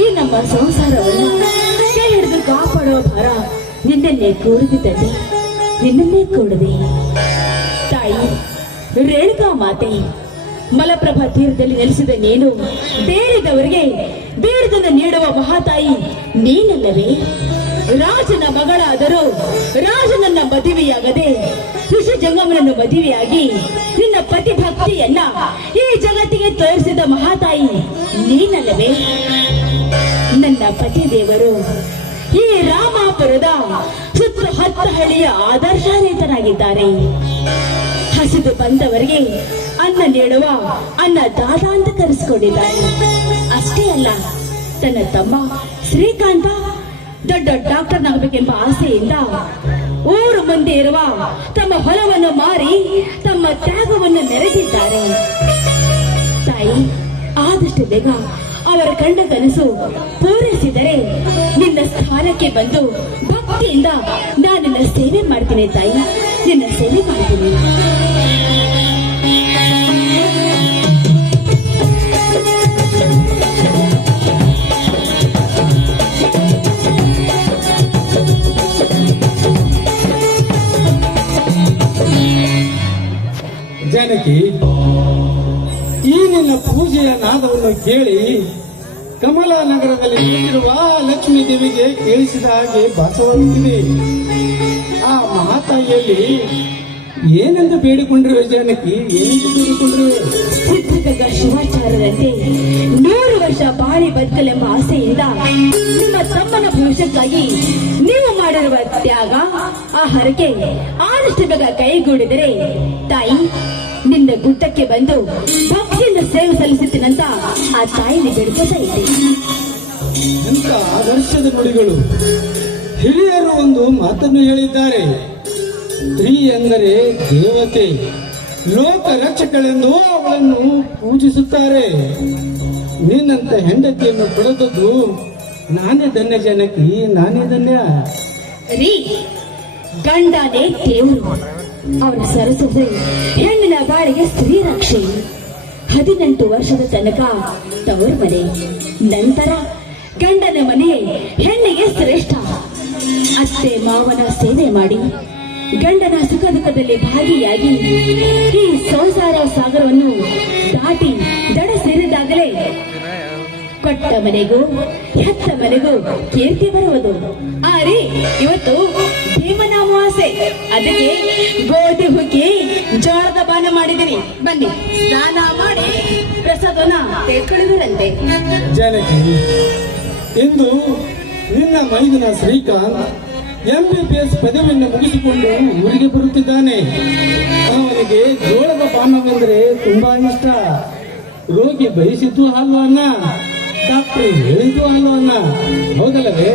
ಈ ನಮ್ಮ ಸಂಸಾರವನ್ನು ಕೈ ಹಿಡಿದು ಕಾಪಾಡುವ ಭಾರ ನಿನ್ನನ್ನೇ ಕೂಡಿದಂತೆ ನಿನ್ನನ್ನೇ ಕೂಡದೆ ತಾಯಿ ರೇಣುಕಾ ಮಾತೆ ಮಲಪ್ರಭಾ ತೀರದಲ್ಲಿ ನೆಲೆಸಿದ ನೀನು ಬೇರೆದವರಿಗೆ ಬೇಡದನ್ನು ನೀಡುವ ಮಹಾತಾಯಿ ನೀನಲ್ಲವೇ? ರಾಜನ ಮಗಳಾದರೂ ರಾಜನನ್ನ ಮದುವೆಯಾಗದೆ ಋಷಿ ಜಂಗಮನನ್ನು ಮದುವೆಯಾಗಿ ನಿನ್ನ ಪತಿ ಭಕ್ತಿಯನ್ನ ಈ ಜಗತ್ತಿಗೆ ತೋರಿಸಿದ ಮಹಾತಾಯಿ ನೀನಲ್ಲವೇ? ನನ್ನ ಪತಿ ದೇವರು ಈ ರಾಮಾಪುರದ ಸುತ್ತ 10 ಹಳ್ಳಿಯ ಆದರ್ಶಾನ್ವಿತನಾಗಿದ್ದಾರೆ. ಹಸಿದು ಬಂದವರಿಗೆ ಅನ್ನ ನೀಡುವ ಅನ್ನದಾತ ಅಂತ ಕರೆಸಿಕೊಂಡಿದ್ದಾರೆ. ಅಷ್ಟೇ ಅಲ್ಲ, ತನ್ನ ತಮ್ಮ ಶ್ರೀಕಾಂತ ದೊಡ್ಡ ಡಾಕ್ಟರ್ನಾಗಬೇಕೆಂಬ ಆಸೆಯಿಂದ ಊರು ಮುಂದೆ ಇರುವ ತಮ್ಮ ಹೊಲವನ್ನು ಮಾರಿ ತಮ್ಮ ತ್ಯಾಗವನ್ನು ಮೆರೆದಿದ್ದಾರೆ. ತಾಯಿ, ಆದಷ್ಟು ಬೇಗ ಅವರ ಕಂಡ ಕನಸು ಪೂರೈಸಿದರೆ ನಿನ್ನ ಸ್ಥಾನಕ್ಕೆ ಬಂದು ಭಕ್ತಿಯಿಂದ ನಾನು ನಿನ್ನ ಸೇವೆ ಮಾಡ್ತೀನಿ ತಾಯಿ, ನಿನ್ನ ಸೇವೆ ಮಾಡ್ತೀನಿ. ಜಾನಕಿ, ಈ ನಿನ್ನ ಪೂಜೆಯ ನಾದವನ್ನು ಕೇಳಿ ಕಮಲಾ ನಗರದಲ್ಲಿ ನಿಂತಿರುವ ಲಕ್ಷ್ಮೀ ದೇವಿಗೆ ಕೇಳಿಸಿದ ಹಾಗೆ ಭಾಸವಾಗುತ್ತಿದೆ. ಆ ಮಹಾತಾಯಿಯಲ್ಲಿ ಏನೆಂದು ಬೇಡಿಕೊಂಡಿರುವೆ ಜಾನಕಿ? ಏನೆಂದು ಬೇಡಿಕೊಂಡಿರುವೆ? ಸಿದ್ಧಗಂಗಾ ಶಿವಾಚಾರ್ಯರಂತೆ 100 ವರ್ಷ ಬಾಳಿ ಬದುಕಲೆಂಬ ಆಸೆಯಿಂದ ನಿಮ್ಮ ತಮ್ಮನ ಭವಿಷ್ಯಕ್ಕಾಗಿ ನೀವು ಮಾಡಿರುವ ತ್ಯಾಗ, ಆ ಹರಕೆ ಆದಷ್ಟು ಬೇಗ ಕೈಗೂಡಿದರೆ ತಾಯಿ ನಿನ್ನ ಗುಡ್ಡಕ್ಕೆ ಬಂದು ಭಕ್ತಿಯಿಂದ ಸೇವೆ ಸಲ್ಲಿಸುತ್ತೀನಂತ ಆ ತಾಯಿని ಬೇಡ್ಕೋತಾ ಇದ್ದೆ. ಎಂತ ಆದರ್ಶದ ನುಡಿಗಳು! ಹಿರಿಯರು ಒಂದು ಮಾತನ್ನು ಹೇಳಿದ್ದಾರೆ, ಸ್ತ್ರೀ ಎಂದರೆ ದೇವತೆ, ಲೋಕ ರಕ್ಷಕಳೆಂದು ಅವಳನ್ನು ಪೂಜಿಸುತ್ತಾರೆ. ನಿನ್ನಂತ ಹೆಂಡತಿಯನ್ನು ಪಡೆದದ್ದು ನಾನೇ ಧನ್ಯ ಜಾನಕಿ, ನಾನೇ ಧನ್ಯ. ರೀ, ಗಂಡನೇ ದೇವರು, ಅವನ ಸರಸದೆ ಹೆಣ್ಣಿನ ಬಾಳಿಗೆ ಸ್ತ್ರೀ ರಕ್ಷೆ. 18 ವರ್ಷದ ತನಕ ತವರು ಮನೆ, ನಂತರ ಗಂಡನ ಮನೆ ಹೆಣ್ಣಿಗೆ ಶ್ರೇಷ್ಠ. ಅತ್ತೆ ಮಾವನ ಸೇವೆ ಮಾಡಿ ಗಂಡನ ಸುಖ ದುಃಖದಲ್ಲಿ ಭಾಗಿಯಾಗಿ ಈ ಸಂಸಾರ ಸಾಗರವನ್ನು ದಾಟಿ ದಡ ಸೇರಿದಾಗಲೇ ಕೊಟ್ಟ ಮನೆಗೂ ಹೆತ್ತ ಮನೆಗೂ ಕೀರ್ತಿ ಬರುವುದು. ಆರೆ ಇವತ್ತು ಭೀಮನಾಮಾವಾಸೆ, ಅದಕ್ಕೆ ಗೋಧಿ ಹುಗ್ಗಿ ಜೋಳದ ಬಾನ ಮಾಡಿದ್ದೀನಿ. ಬನ್ನಿ ಸ್ನಾನ ಮಾಡಿ ಪ್ರಸಾದನ ತೆಗೆದುಕೊಳ್ಳುವುದಂತೆ. ಜಾನಕಿ, ಇಂದು ನಿನ್ನ ಮೈದುನ ಶ್ರೀಕಾಂತ್ MBBS ಪದವಿಯನ್ನು ಮುಗಿಸಿಕೊಂಡು ಊರಿಗೆ ಬರುತ್ತಿದ್ದಾನೆ. ಅವನಿಗೆ ಜೋಳದ ಪಾನವೆಂದರೆ ತುಂಬಾ ಇಷ್ಟ. ರೋಗಿ ಬಯಸಿದ್ದು ಹಾಲು ಅನ್ನ, ಡಾಕ್ಟರ್ ಹೇಳಿದ್ದು ಹಾಲು ಅನ್ನ, ಹೌದಲ್ಲವೇ?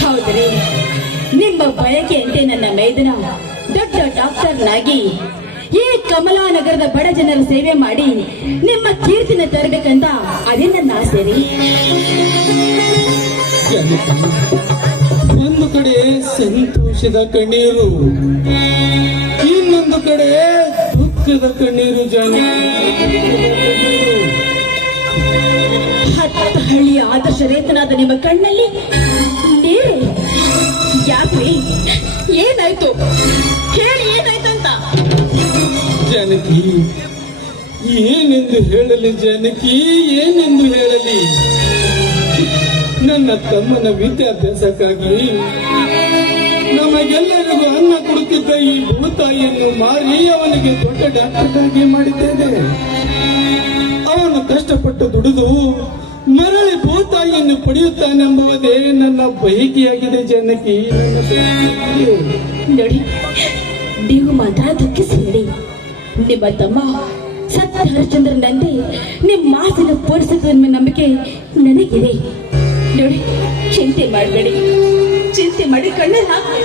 ಹೌದ್ರಿ, ನಿಮ್ಮ ಬಯಕೆಯಂತೆ ನನ್ನ ಮೈದುನ ದೊಡ್ಡ ಡಾಕ್ಟರ್ನಾಗಿ ಈ ಕಮಲಾನಗರದ ಬಡ ಜನರ ಸೇವೆ ಮಾಡಿ ನಿಮ್ಮ ಕೀರ್ತಿನ ತರಬೇಕಂತ ಅದೇ ನನ್ನ ಆಸೆ ರೀ. ಒಂದು ಕಡೆ ಸಂತೋಷದ ಕಣ್ಣೀರು, ಇನ್ನೊಂದು ಕಡೆ ದುಃಖದ ಕಣ್ಣೀರು. ಹತ್ತು ಹಳ್ಳಿಯ ಆದರ್ಶ ರೇತನಾದ ನಿಮ್ಮ ಕಣ್ಣಲ್ಲಿ ನೀರು ಯಾಕ್ರಿ? ಏನಾಯ್ತು ಹೇಳಿ, ಏನಾಯ್ತಂತ? ಜಾನಕಿ, ಏನೆಂದು ಹೇಳಲಿ ಜಾನಕಿ, ಏನೆಂದು ಹೇಳಲಿ? ನನ್ನ ತಮ್ಮನ ವಿದ್ಯಾಭ್ಯಾಸಕ್ಕಾಗಿ ನಮಗೆಲ್ಲರಿಗೂ ಅನ್ನ ಕೊಡುತ್ತಿದ್ದ ಈ ಭೂತಾಯಿಯನ್ನು ಮಾರಿ ಅವನಿಗೆ ದೊಡ್ಡ ಡಾಕ್ಟರ್ಗಾಗಿ ಮಾಡಿದ್ದೇನೆ. ಅವನು ಕಷ್ಟಪಟ್ಟು ದುಡಿದು ಮರಳಿ ಭೂತಾಯಿಯನ್ನು ಪಡೆಯುತ್ತಾನೆಂಬುದೇ ನನ್ನ ಬಯಕೆಯಾಗಿದೆ ಜಾನಕಿ. ನೋಡಿ, ನೀವು ಮಾತ್ರ ದುಃಖಿಸಬೇಡಿ. ನಿಮ್ಮ ತಮ್ಮ ಸತ್ಯ ಹರಿಶ್ಚಂದ್ರನಂತೆ ನಿಮ್ಮ ಮಾತಿನ ಪೂರೈಸುವ ನಂಬಿಕೆ ನನಗಿದೆ. ನೋಡಿ, ಚಿಂತೆ ಮಾಡಬೇಡಿ, ಚಿಂತೆ ಮಾಡಿ ಕಣ್ಣಲ್ಲಿ ಹಾಕಿ.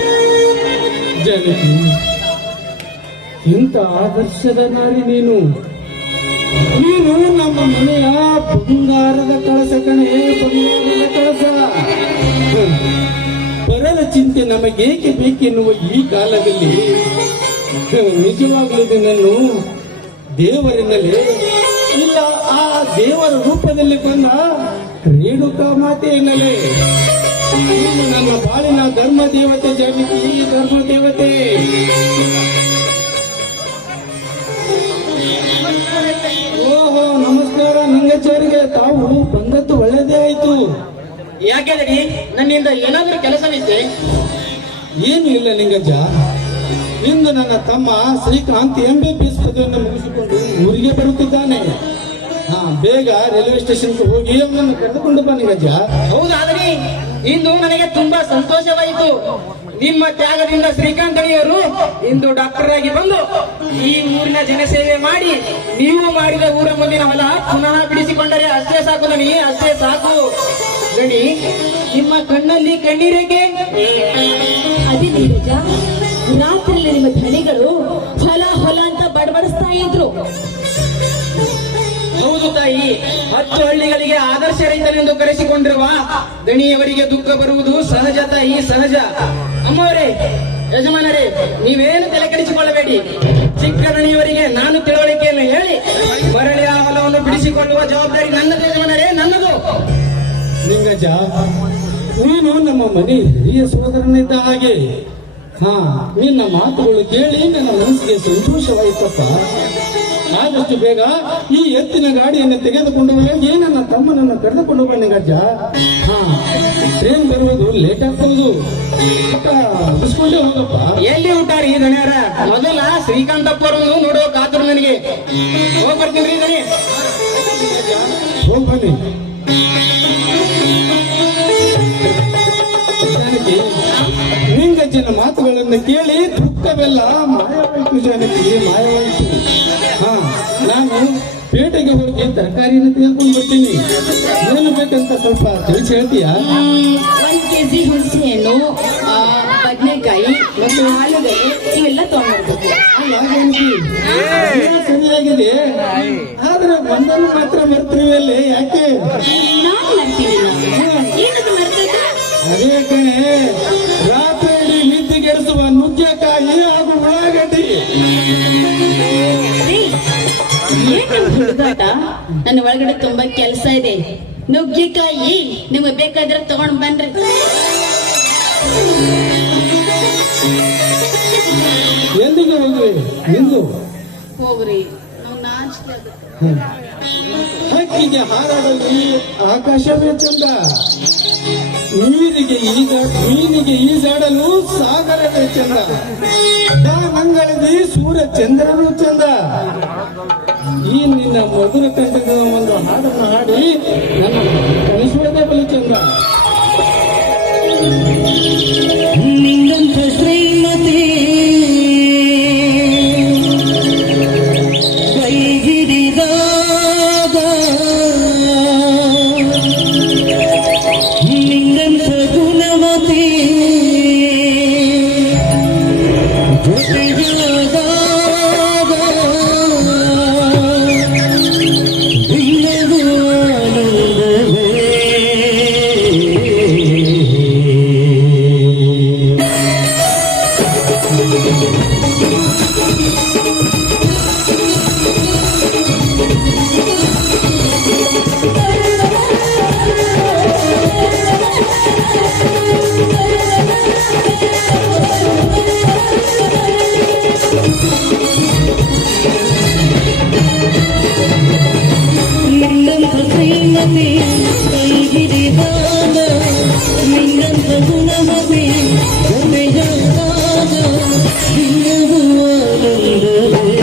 ಜಾನಕಿ, ಇಂಥ ಆದರ್ಶದ ನಾರಿ ನೀನು. ನೀನು ನಮ್ಮ ಮನೆಯ ಬಂಗಾರದ ಕಳಸ ಕಣೆ, ಬಂಗಾರದ ಕಳಸ. ಪರರ ಚಿಂತೆ ನಮಗೇಕೆ ಬೇಕೆನ್ನುವ ಈ ಕಾಲದಲ್ಲಿ ನಿಜವಾಗ್ಲೂ ನಿನ್ನನ್ನು ದೇವರಿನಲ್ಲೇ ಇಲ್ಲ ಆ ದೇವರ ರೂಪದಲ್ಲಿ ಬಂದ ರೇಣುಕಾ ಮಾತೆ ಎನ್ನಲೇ ನೀನು ನನ್ನ ಬಾಳಿನ ಧರ್ಮ ದೇವತೆ ಜಾನಕಿ, ಧರ್ಮ ದೇವತೆ. ಓಹೋ, ನಮಸ್ಕಾರ ನಿಂಗಚಾರಿಗೆ. ತಾವು ಬಂದದ್ದು ಒಳ್ಳೆಯದೇ ಆಯ್ತು. ಯಾಕೆಂದ್ರೆ ನನ್ನಿಂದ ಏನಾದ್ರೂ ಕೆಲಸವಿತ್ತೆ? ಏನು ಇಲ್ಲ ನಿಂಗಜ್ಜ, ಇಂದು ನನ್ನ ತಮ್ಮ ಶ್ರೀಕಾಂತ್ MBBS ಪದವಿಯನ್ನು ಮುಗಿಸಿಕೊಂಡು ಊರಿಗೆ ಬರುತ್ತಿದ್ದಾನೆ. ಬೇಗ ರೈಲ್ವೆ ಸ್ಟೇಷನ್ಗೆ ಹೋಗಿ ಅವನನ್ನು ಕರೆದುಕೊಂಡು ಬಾ ನಿಂಗಜ್ಜ. ಹೌದಾದ್ರೆ ಇಂದು ನನಗೆ ತುಂಬಾ ಸಂತೋಷವಾಯಿತು. ನಿಮ್ಮ ತ್ಯಾಗದಿಂದ ಶ್ರೀಕಾಂತ್ ಅಣಿಯವರು ಇಂದು ಡಾಕ್ಟರ್ ಆಗಿ ಬಂದು ಈ ಊರಿನ ಜನಸೇವೆ ಮಾಡಿ ನೀವು ಮಾಡಿದ ಊರ ಮುಂದಿನ ಹೊಲ ಪುನಃ ಬಿಡಿಸಿಕೊಂಡರೆ ಅಷ್ಟೇ ಸಾಕು ದಣಿ, ಅಷ್ಟೇ ಸಾಕು ದಣಿ. ನಿಮ್ಮ ಕಣ್ಣಲ್ಲಿ ಕಣ್ಣೀರೇಕೆ? ಅದೇ ನೀರಜ, ರಾತ್ರಿಯಲ್ಲಿ ನಿಮ್ಮ ಧಣಿಗಳು ಹೊಲ ಹೊಲ ಅಂತ ಬಡಬಡಿಸ್ತಾ ಇದ್ರು. ಹೌದು ತಾಯಿ, 10 ಹಳ್ಳಿಗಳಿಗೆ ಆದರ್ಶ ರೈತನೆಂದು ಕರೆಸಿಕೊಂಡಿರುವ ದಣಿಯವರಿಗೆ ದುಃಖ ಬರುವುದು ಸಹಜ ತಾಯಿ, ಸಹಜ. ಅಮ್ಮವರೇ, ಯಜಮಾನರೇ, ನೀವೇನು ತಲೆ ಕೆಡಿಸಿಕೊಳ್ಳಬೇಡಿ. ಚಿಕ್ಕ ದಣಿಯವರಿಗೆ ನಾನು ತಿಳುವಳಿಕೆಯನ್ನು ಹೇಳಿ ಮರಳಿ ಆ ಹೊಲವನ್ನು ಬಿಡಿಸಿಕೊಳ್ಳುವ ಜವಾಬ್ದಾರಿ ನನ್ನದು ಯಜಮಾನರೇ, ನನ್ನದು. ನಿಂಗಜ್ಜ, ನೀನು ನಮ್ಮ ಮನೆ ಹಿರಿಯ ಸೋದರನಿದ್ದ ಹಾಗೆ. ನಿನ್ನ ಮಾತುಗಳು ಕೇಳಿ ನನ್ನ ಮನಸ್ಸಿಗೆ ಸಂತೋಷವಾಯಿತಪ್ಪ. ಆದಷ್ಟು ಬೇಗ ಈ ಎತ್ತಿನ ಗಾಡಿಯನ್ನು ತೆಗೆದುಕೊಂಡು ಹೋಗಿ ನನ್ನ ತಮ್ಮನನ್ನು ಕರೆದುಕೊಂಡು ಬನ್ನಿ ಗಜ್ಜ. ಟ್ರೈನ್ ಬರುವುದು ಲೇಟ್ ಆಗ್ತವುದು. ಮುಗಿಸ್ಕೊಂಡೇ ಹೋಗಪ್ಪ. ಎಲ್ಲಿ ಊಟಾರಿ ದಣಿಯರ? ಮೊದಲ ಶ್ರೀಕಾಂತಪ್ಪರನ್ನು ನೋಡುವ ಕಾತುರು ನನಗೆ. ಹೋಗಿ ಬರ್ತೀನಿ ರೀ ದಣಿ. ಹೋಗಿ ಬನ್ನಿ. ನಿಂಗಜ್ಜನ ಮಾತುಗಳನ್ನು ಕೇಳಿ ದುಃಖವೆಲ್ಲ ಮಾಯವಾಯಿತು ಜಾನಕಿ, ಮಾಯವಾಯಿತು. ನಾನು ಪೇಟೆಗೆ ಹೋಗಿ ತರಕಾರಿಯನ್ನು ತೆಗೆದುಕೊಂಡು ಬರ್ತೀನಿ. ಏನು ಬೇಕಂತ ಸ್ವಲ್ಪ ತಿಳಿಸಿ ಹೇಳ್ತೀಯಾ? 1 kg ಹುಣಸೆ ಹಣ್ಣು, ಬದನೆಕಾಯಿ ಮತ್ತು ಆಲೂಗಡ್ಡೆ ಇವೆಲ್ಲ ತಗೊಂಡ್ಬರ್ಬೇಕು. ಅಲ್ಲ ಜಾನಕಿ, ಸರಿಯಾಗಿದೆ, ಆದ್ರೆ ಒಂದನ್ನು ಮಾತ್ರ ಮರ್ತಿರುವಲ್ಲಿ ಯಾಕೆ? ನಾನು ಮಾಡ್ತೀನಿ. ಏನದು ಮರ್ತೈತೆ? ಅದೇ ಕಣೆ, ರಾತ್ರಿ ನಿದ್ದೆಗೆಡಿಸುವ ನುಗ್ಗೆಕಾಯಿ ಹಾಗೂ ಉಳ್ಳಾಗಡ್ಡಿ. ಹುಡುಗಾಟ, ನನ್ನ ಒಳಗಡೆ ತುಂಬಾ ಕೆಲಸ ಇದೆ. ನುಗ್ಗೆಕಾಯಿ ನಿಮಗೆ ಬೇಕಾದ್ರೆ ತಗೊಂಡ್ ಬನ್ರಿ. ಎಲ್ಲಿಗೆ ಹೋಗುವೆ ನಿಂದು? ಹೋಗ್ರಿ ನಾವು ನಾಚಿಕೆ ಆಗುತ್ತೆ. ಹಕ್ಕಿಗೆ ಹಾರಾಡಲು ಆಕಾಶವೇ ಚಂದ, ಮೀನಿಗೆ ಈಜಾಡಲು ಸಾಗರವೇ ಚಂದ, ಮಂಗಳದಿ ಸೂರ್ಯ ಚಂದ್ರನು ಚಂದ. ಈ ನಿನ್ನ ಮಧುರ ಕಂಠದ ಒಂದು ಹಾಡನ್ನು ಹಾಡಿ ನನ್ನ ಕಲಿಸುವುದೇ ಬಲು ಚಂದ. ನಿನ್ನಂಥ ಶ್ರೀಮತಿ ಕೈ ಹಿಡಿದಾಗ ನಿನ್ನಂಥ ಗುಣವತಿ ಜೊತೆಯಾದಾಗ ದಿನವೂ ಆನಂದವೇ. ನಿನ್ನಂಥ ಶ್ರೀಮತಿ ಕೈ ಹಿಡಿದಾಗ ನಿನ್ನಂಥ ಗುಣಮತಿ ಜೊತೆಯಾದಾಗ ದಿನವೂ ಆನಂದವೇ.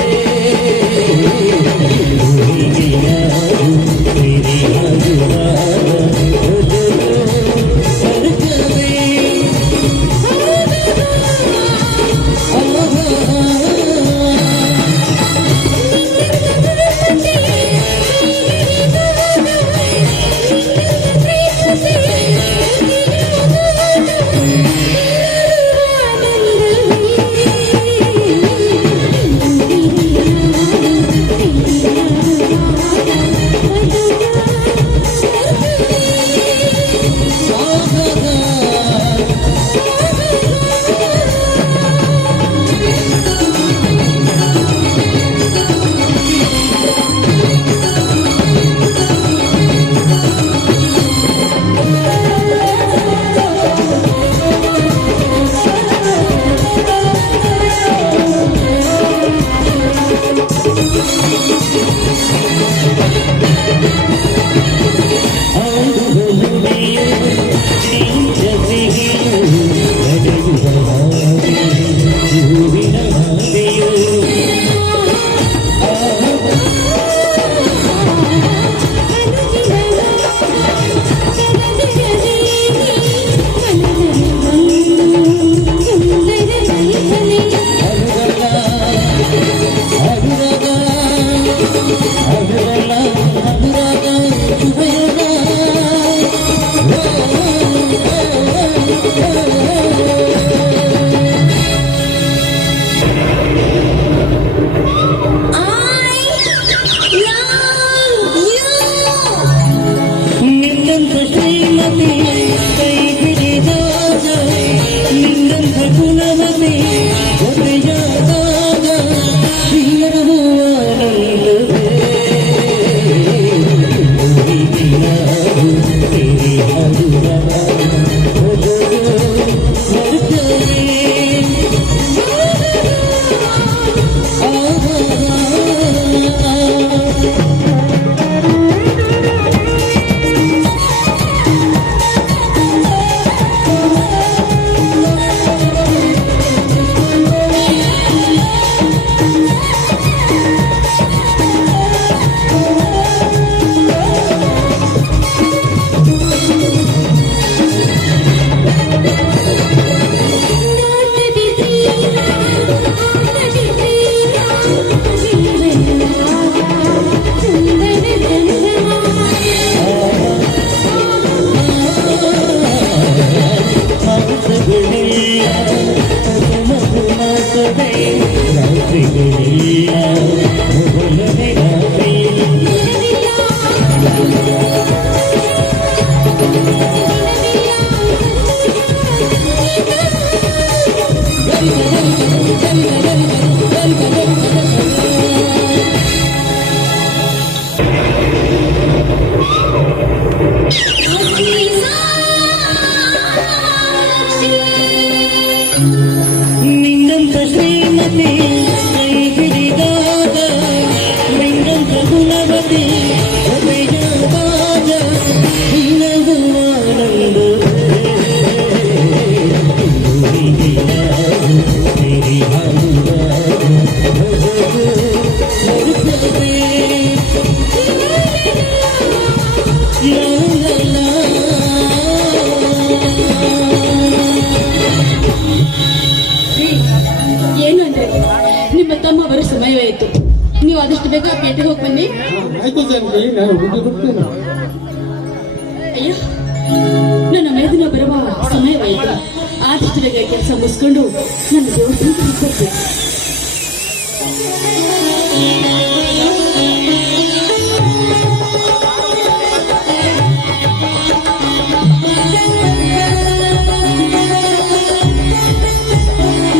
ನಿನ್ನಂಥ ಶ್ರೀಮತಿ ಕೈ ಹಿಡಿದಾಗ ನಿನ್ನಂಥ ಗುಣಮತಿ ಜೊತೆಯಾದಾಗ ದಿನವೂ ಆನಂದವೇ. ತಮ್ಮ ಬರೋ ಸಮಯವಾಯಿತು. ನೀವು ಆದಷ್ಟು ಬೇಗ ಪೇಟೆಗೆ ಹೋಗಿ ಬನ್ನಿ. ಆಯ್ತು ಜಾನಕಿ, ನಾನು ಹೋಗಿ ಬಿಡ್ತೇನೆ. ಅಯ್ಯೋ, ನನ್ನ ಮೈದಿನ ಬರುವ ಸಮಯವಾಯಿತು. ಆದಷ್ಟು ಬೇಗ ಕೆಲಸ ಮುಗಿಸ್ಕೊಂಡು ನನ್ನ ದೇವಸ್ಥಾನಕ್ಕೆ